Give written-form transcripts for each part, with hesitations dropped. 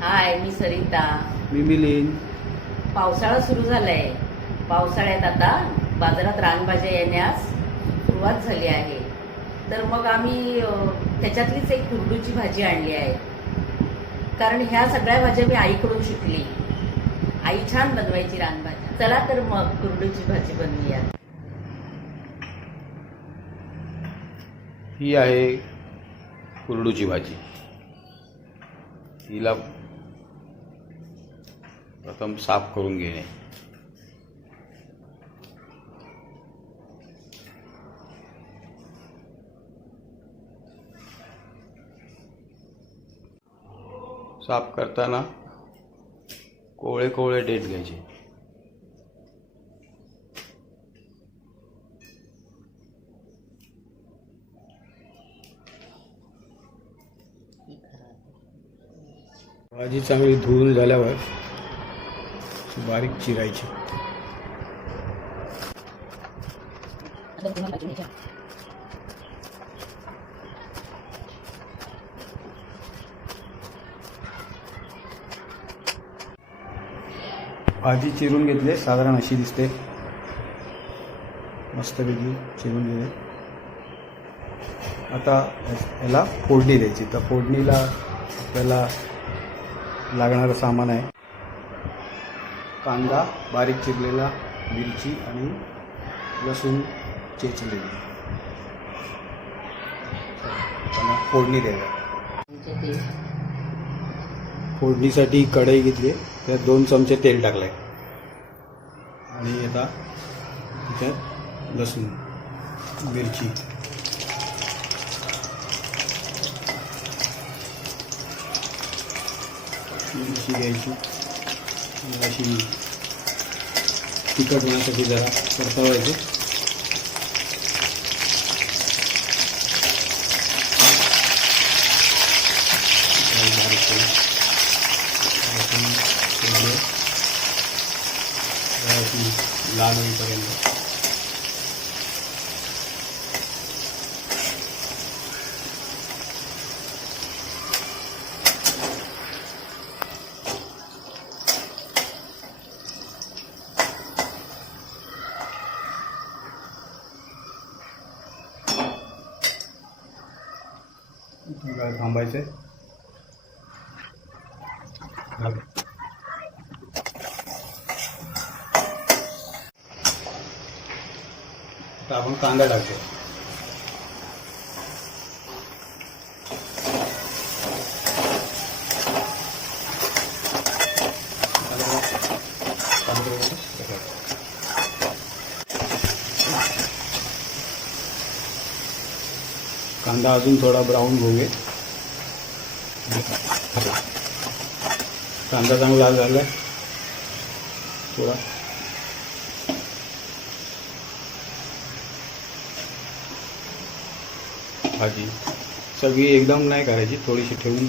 हाय, मी सरिता. मी मिलिंद. पावसाळा सुरू झालाय. पावसाळ्यात आता बाजारात रानभाज्या येण्यास सुरुवात झाली आहे. तर मग आम्ही त्याच्यातलीच एक कुरडूची भाजी आणली आहे. कारण ह्या सगळ्या भाज्या मी आईकडून शिकली. आई छान बनवायची रानभाज्या. चला तर मग कुरडूची भाजी बनवूया. ही आहे कुरडूची भाजी. हिला प्रथम साफ करून घेणे. साफ करताना कोवळे कोवळे देठ घ्यायचे. भाजी चांगली धुवून झाल्यावर बारीक चिरायची. भाजी चिरून घेतली, साधारण अशी दिसते. मस्तपैकी चिरून घेणे. आता याला फोडणी द्यायची. तर फोडणीला आपल्याला लागणारं सामान आहे कांदा बारीक चिरलेला, मिरची आणि लसूण चेचलेली. त्याला फोडणी द्यायला. फोडणीसाठी कढई घेतली, त्यात 2 चमचे तेल टाकले आणि आता त्यात लसूण मिरची घ्यायची. अशी तिखट होण्यासाठी जरा परतवायचं. लाल होईपर्यंत थांबायचं. आता आपण कांदा टाकतो. कांदा अजून थोडा ब्राऊन होऊ दे. कांदा चांगला लाल झाला. थोडा भाजी सगळी एकदम नाही करायची, थोडीशी ठेवून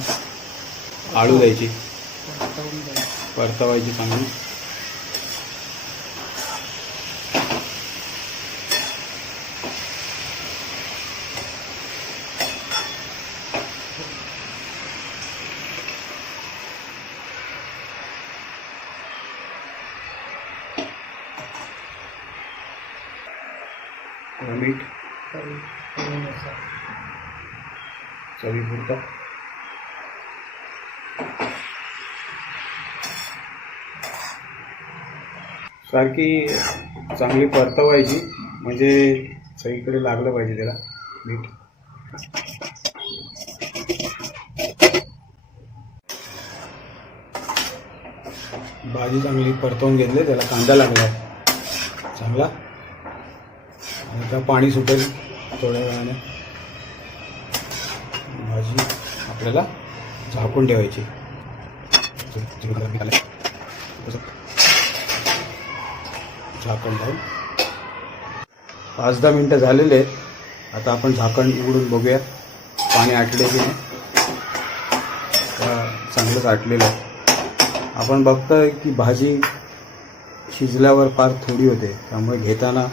आळू द्यायची, परतवायची चांगली. मीठ चवीपुरतं. सारखी चांगली परतवायची, म्हणजे सगळीकडे लागलं पाहिजे त्याला मीठ. भाजी चांगली परतवून घेतली, त्याला कांदा लागला चांगला. आता पाणी सुटेल थोड्या वेळाने. भाजी आपल्याला झाकून ठेवायची. झाकण लावून 5-10 मिनटं झालेले आहेत. आता आपण झाकण उघडून बघूया पाणी आटले की नाही. चांगलंच आटलेलं आहे. आपण बघतोय की भाजी शिजल्यावर फार थोडी होते, त्यामुळे घेताना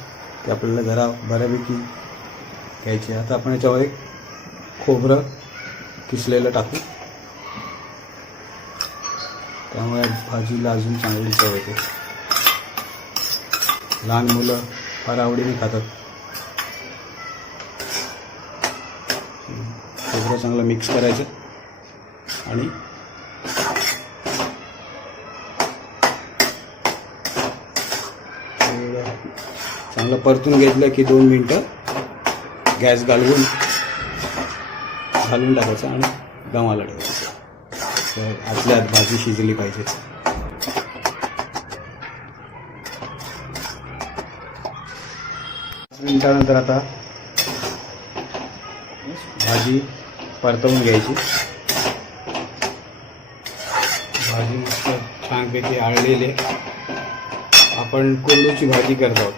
ते आपल्याला जरा बऱ्यापैकी घ्यायची. आता आपण याच्यावर खोबरं किसलेलं टाकू. त्यामुळे भाजीला अजून चांगली चव येते. लहान मुलं फार आवडीने खातात. सगळं चांगलं मिक्स करायचं आणि चांगलं परतून घेतलं की 2 मिनटं गॅस घालून टाकायचं आणि दमाला ठेवायचं. तर आतल्या आत भाजी शिजली पाहिजे. 5 मिनिटानंतर आता भाजी परतवून घ्यायची. भाजी मस्त छानपैकी आळलेली आहे. आपण कोल्हूची भाजी करत आहोत.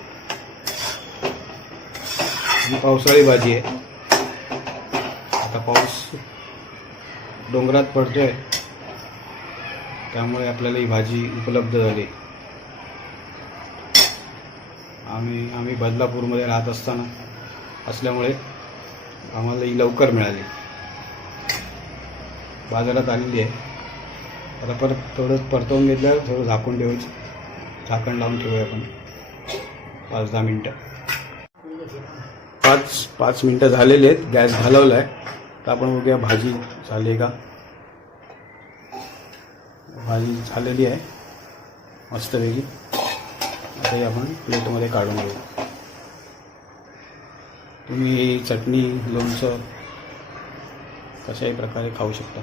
ही पावसाळी भाजी आहे. आता पाऊस डोंगरात पडतोय त्यामुळे आपल्याला ही भाजी उपलब्ध झाली. आम्ही बदलापूरमध्ये राहत असल्यामुळे आम्हाला ही लवकर मिळाली. बाजारात आलेली आहे. आता परत थोडं परतवून घेतल्यावर थोडं झाकून ठेवायचं. झाकण लावून ठेवूया आपण 5-10 मिनटं. 5 मिनटं झालेली आहेत. गॅस घालवला आहे. तर आपण बघूया भाजी झाली आहे का. भाजी झालेली आहे मस्तपैकी. आता ही आपण प्लेटमध्ये काढून घेऊ. तुम्ही चटणी लोणचं कशाही प्रकारे खाऊ शकता.